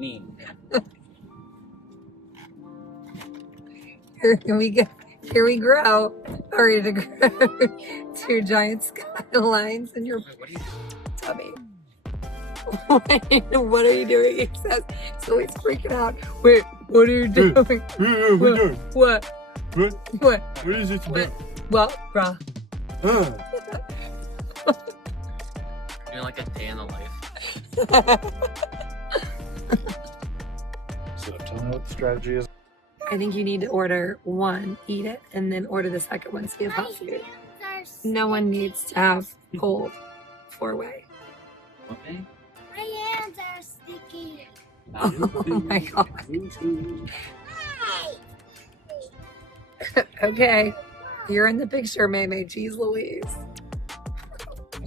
mean? Here we go. Here we grow. Ready to grow 2 giant skylines in your tummy. Wait, what are you doing? He says. So he's freaking out. Wait, what are you doing? What? What? What is it about? What, bruh? You're like a day in the life. So tell me what the strategy is. I think you need to order one, eat it, and then order the second one so you have hot food. No one needs to have cold 4-way. Okay. My hands are sticky. Oh my god. Okay. You're in the picture, Maymay. Jeez Louise.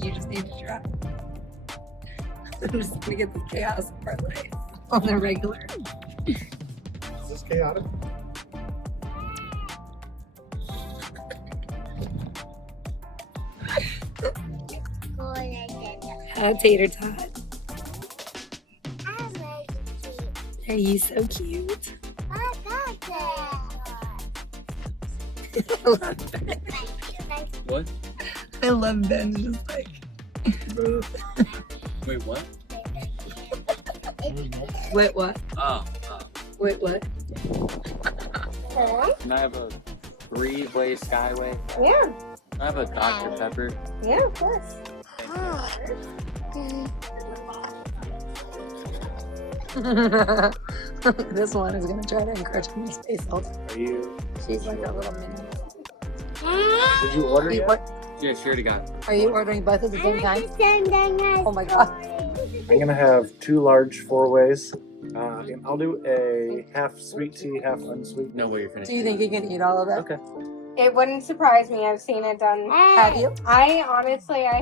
You just need to try. I'm just gonna get the chaos parlay on the regular. Is this chaotic? Tater tot. Are you so cute? I love Ben. What? I love Ben just like. Wait, what? Wait, what? Oh. Wait, what? Can I have a three-way skyway? Yeah. Can I have a Dr. Pepper? Yeah, of course. This one is gonna try to encroach on your space all the time. Are you? She's like a little mini. Did you order Are you, yet? Yeah, she already got it. are you ordering both at the same time? Oh my god. I'm gonna have 2 large 4-ways. And I'll do a half sweet tea, half unsweet. No way you're finished. Do you think you can eat all of it? Okay. It wouldn't surprise me. I've seen it done. Have you? I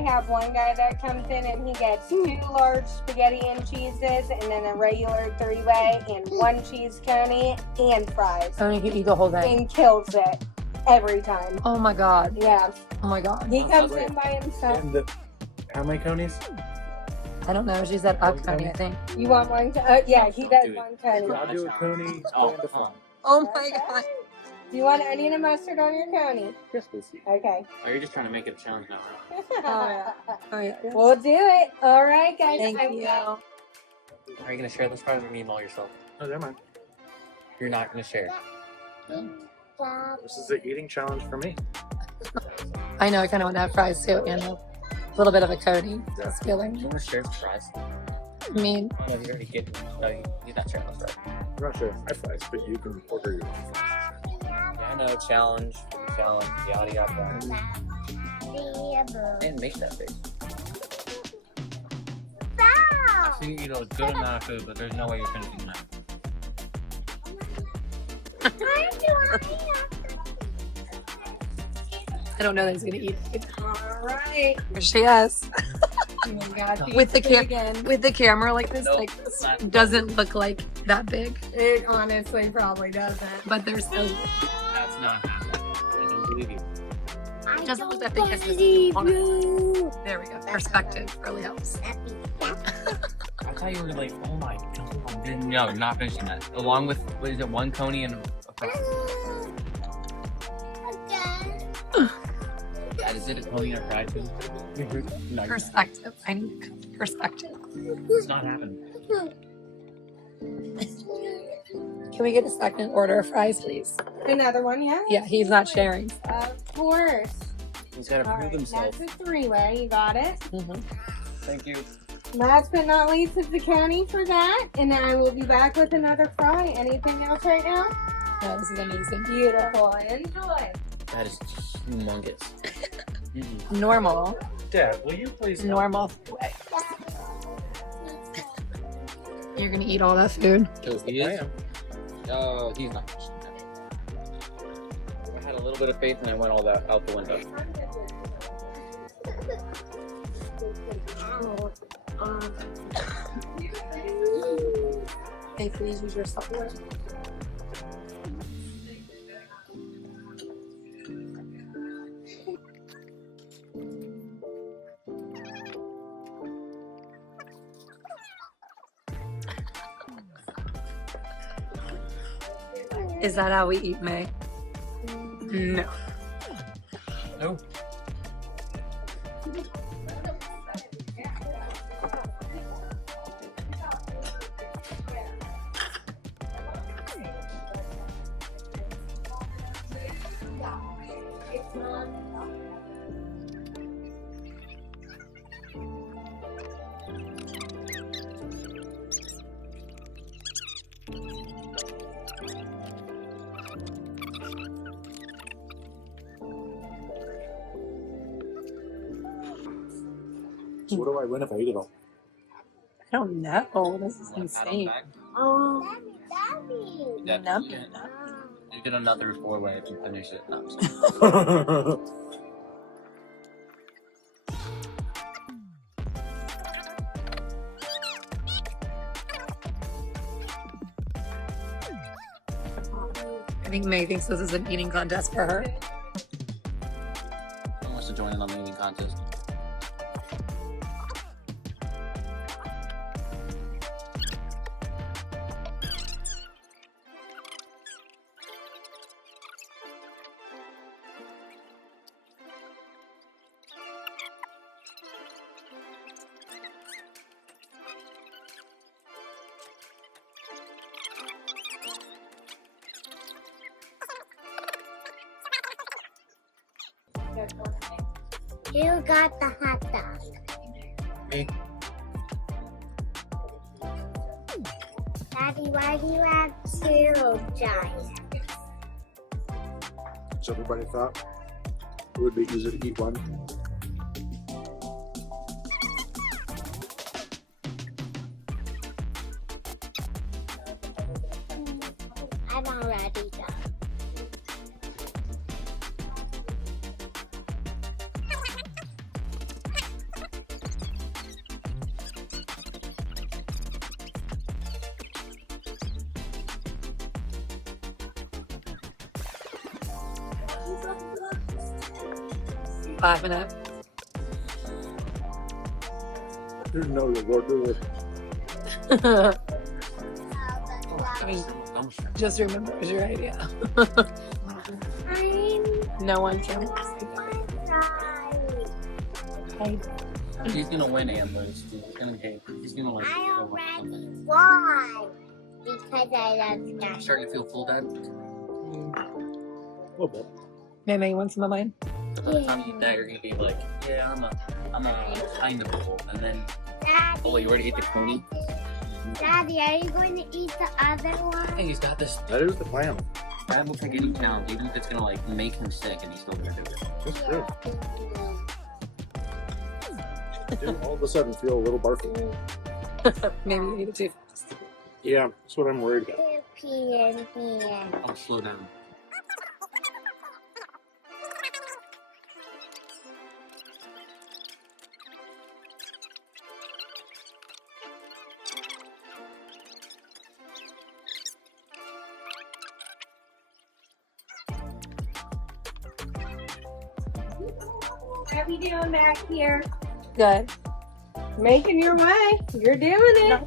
have one guy that comes in and he gets 2 large spaghetti and cheeses and then a regular 3-way and 1 cheese coney and fries. So you can eat the whole thing. And kills it every time. Oh my god. Yeah. Oh my god. He comes in by himself. And how many conies? I don't know. She said a coney, I think. You want one? Yeah, he does one coney. I'll do a coney Oh, and a fun. Oh my god. Do you want onion and mustard on your coney? Yes, please. Okay. Oh, you're just trying to make it a challenge now. Oh yeah. We'll do it. All right, guys. Thank you. Are you going to share those fries or can you eat them all yourself? Oh, they're mine. You're not going to share. This is the eating challenge for me. I know. I kind of want to have fries too, and a little bit of a coney. Just Do feeling. you want to share the fries? I mean, Oh, no, you already get them. No, you're not sharing those fries. I'm not sure if my fries, but you can order your own fries. Yeah, I know. Challenge, yada yada. And make that big. I think you eat a good amount of food, but there's no way you're finishing that. I don't know that he's gonna eat it. All right. Here she is. Oh my God. With the again. With the camera like this, Nope. like this doesn't look like that big, It honestly probably doesn't. but there's so That's not happening. I don't believe you. it doesn't look that big as this on it. There we go. Perspective really helps. I thought you were like, oh my god. No, you're not finishing that. Along with, what is it, 1 coney and a fry? Yeah, is it a coney and a fry too? No, Perspective. I need perspective. it's not happening. Can we get a second order of fries, please? Another one, yeah? Yeah, he's not sharing. Of course. He's got to All prove right, himself. that's a 3-way. You got it. Thank you. Last but not least is the county for that. And then I will be back with another fry. Anything else right now? No, this is amazing. Beautiful. Enjoy. That is humongous. Normal. Dad, will you please? Normal way. You're gonna eat all that food. He is. Oh, he's not finishing that. I had a little bit of faith and I went all that out the window. Hey, please use your supplement. Is that how we eat, May? No. No. So what do I win if I eat it all? I don't know. This is insane. Oh, Yeah, Numbing. you get another 4-way if you finish it. No, I'm sorry. I think May thinks this is an eating contest for her. Who wants to join in on the eating contest? You got the hot dog. Me. Daddy, why do you have two giants? So everybody thought it would be easy to eat one. I'm already done. Five minutes. There's no reward, really. I mean, just remember it was your idea. I'm No one can. sorry. He's gonna win, Amber. He's gonna get. He's gonna like. I already won because I love snacks. Starting to feel full, Dad. A little bit. May, you want some of mine? But by the time you eat that, you're gonna be like, yeah, I'm a kind of full, and then Daddy, oh, you already ate the coney. Daddy, are you going to eat the other one? Hey, he's got this. That is the plan. Dad will take any challenge, even if it's gonna like make him sick, and he's still gonna do it. That's good. I do all of a sudden feel a little barfy. Maybe you need it too. Yeah, that's what I'm worried about. Pee in here. I'll slow down. How you doing back here? Good. Making your way. You're doing it.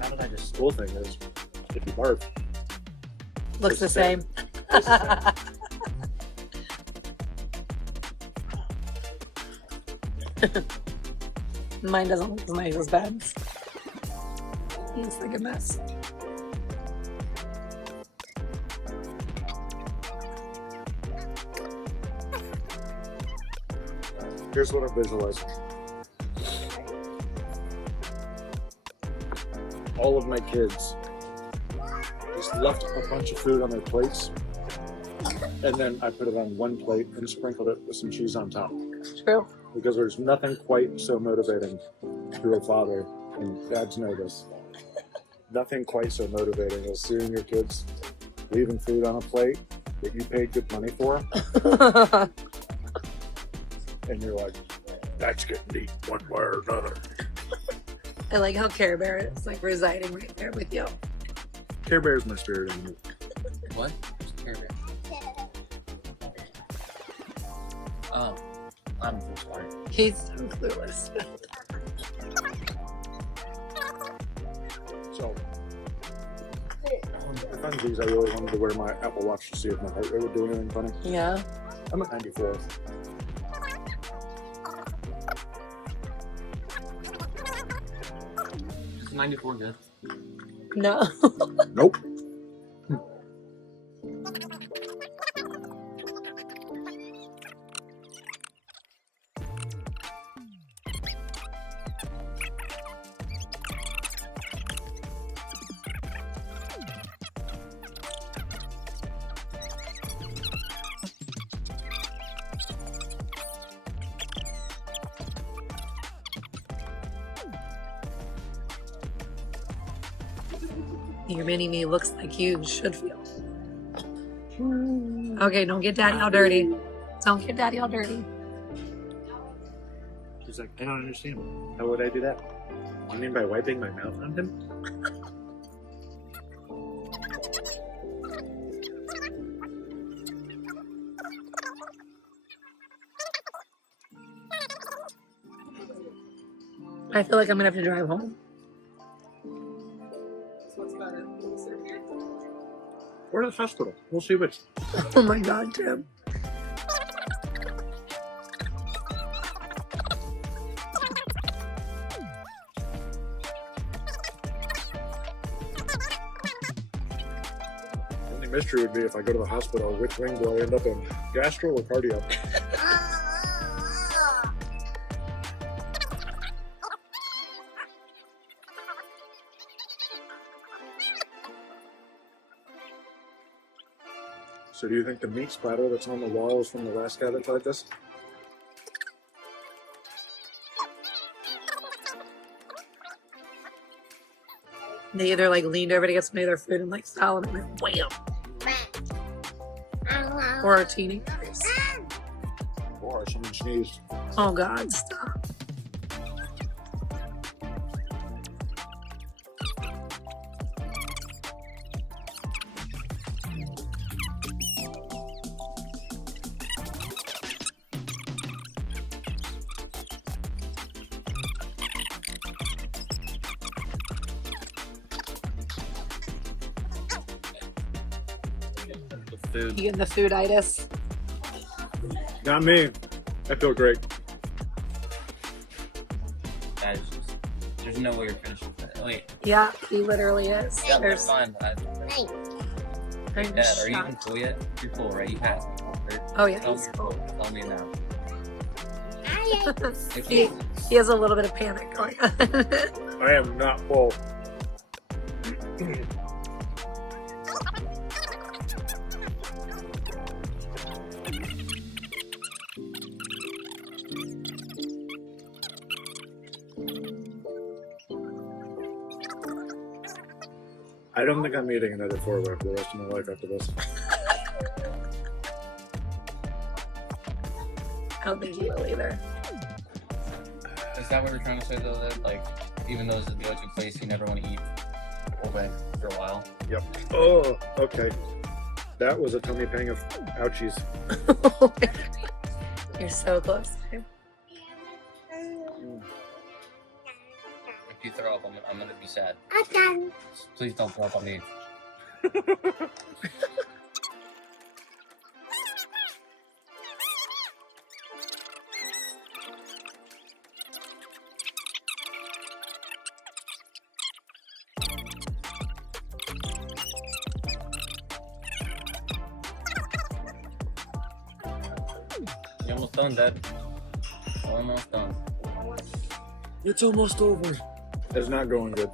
How did I just? Cool thing is, if you barf, Looks the It's the same. Mine doesn't look as nice as Ben's. He's like a mess. here's what I'm visualizing. All of my kids just left a bunch of food on their plates, and then I put it on one plate and sprinkled it with some cheese on top. True. Because there's nothing quite so motivating to a father, and dads know this. Nothing quite so motivating as seeing your kids leaving food on a plate that you paid good money for, and you're like, that's getting eaten one way or another. I like how Care Bear is like residing right there with you. Care Bear's my spirit animal. What? Care Bear. Oh, I'm so sorry. He's so clueless. So, if I'm these, I really wanted to wear my Apple Watch to see if my heart rate would do anything funny. Yeah. I'm at 94. Is 94 good? No. Nope. Your mini me looks like you should feel. Okay, don't get daddy all dirty. Don't get daddy all dirty. She's like, I don't understand. How would I do that? You mean by wiping my mouth on him? I feel like I'm gonna have to drive home. Or to the hospital. We'll see which. Oh my god, Tim. The only mystery would be if I go to the hospital, which wing do I end up in? Gastro or cardio? So do you think the meat splatter that's on the wall is from the last guy that tried this? They either like leaned over to get some of their food and like fell and went wham. Or a teeny. Or someone sneezed. Oh god, stop. The food. You getting the fooditis? Not me. I feel great. That is just. There's no way you're finished with that. Wait. Yeah, he literally is. Yeah, that's There's fine. I'm I'm dead. Are you even shocked. full yet? You're full, right? You passed me. Right? Oh yeah, Tell me he's you're full. full. Tell me now. If he, you- he has a little bit of panic going on. I am not full. I don't think I'm eating another 4-way for the rest of my life after this. I don't think he will either. Is that what we're trying to say though? That like, even though it's the go-to place, you never want to eat Chipotle for a while. Yep. Oh, okay. That was a tummy pang of ouchies. You're so close. If you throw up, I'm gonna be sad. Please don't throw up on me. You're almost done, Dad. Almost done. It's almost over. It's not going good.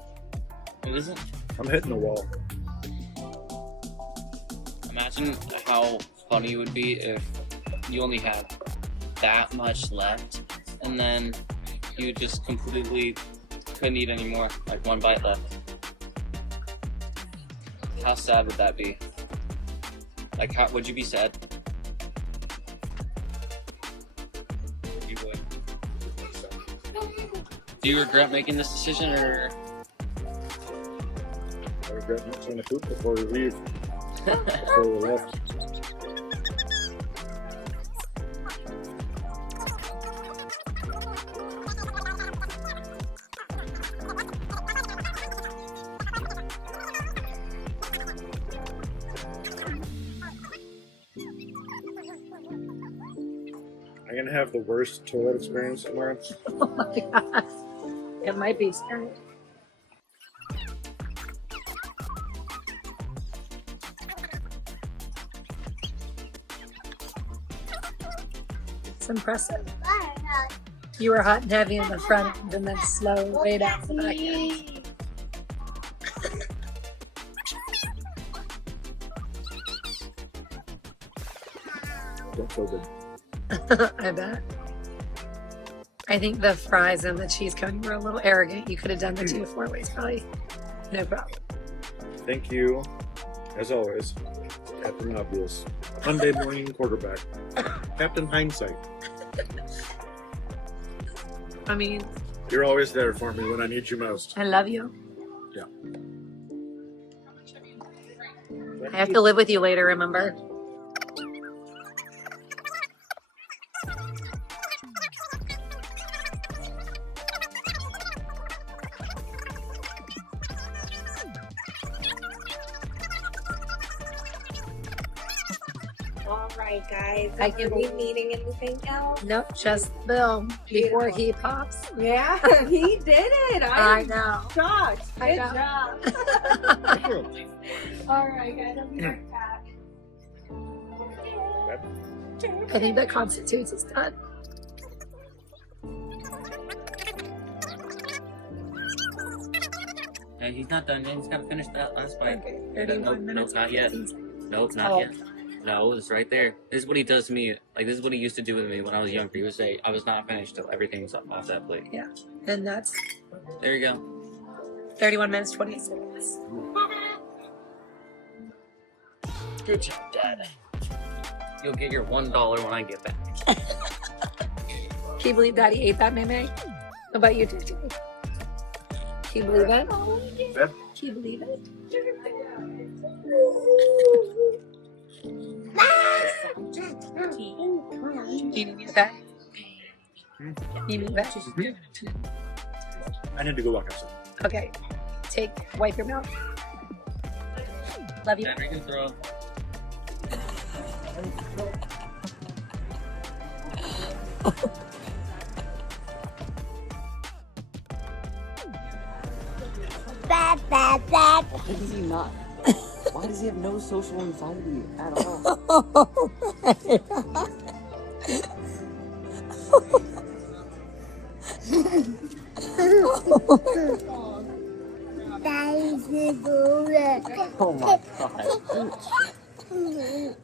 It isn't. I'm hitting the wall. Imagine how funny it would be if you only had that much left, and then you just completely couldn't eat anymore, like one bite left. How sad would that be? Like, how would you be sad? You would. Do you regret making this decision, or? I regret not trying to poop before we leave. Before we left. I'm gonna have the worst toilet experience somewhere. Oh my god. It might be scary. It's impressive. You were hot and heavy in the front end and then slow way down the back end. Don't feel good. I bet. I think the fries and the cheese cone were a little arrogant. You could have done the 2 4 ways, probably. No problem. Thank you, as always, Captain Obvious. Monday morning quarterback. Captain Hindsight. I mean, You're always there for me when I need you most. I love you. Yeah. I have to live with you later, remember? All right, guys. I Are can we meeting anything else? Nope, just Bill before he pops. Yeah, he did it. I I'm know. shocked. I Good know. job. All right, guys. I'll be right back. I think that constitutes us done. Yeah, he's not done yet. He's got to finish that last bite. Okay, No, 31 minutes. not yet. No, it's not Oh. yet. No, it's right there. This is what he does to me. Like, this is what he used to do with me when I was younger. He would say, I was not finished till everything was off that plate. Yeah, and that's There you go. 31 minutes, 20 seconds. Good job, Dad. You'll get your $1 when I get back. Can you believe Daddy ate that meme? How about you, Titi? Can you believe it? Beth? Can you believe it? Do you need me to back? You need me back? I need to go walk outside. Okay. Wipe your mouth. Love you. Dad, you can throw. Bad, bad, bad. Why does he not? Why does he have no social anxiety at all? That is the bullet. Oh my god.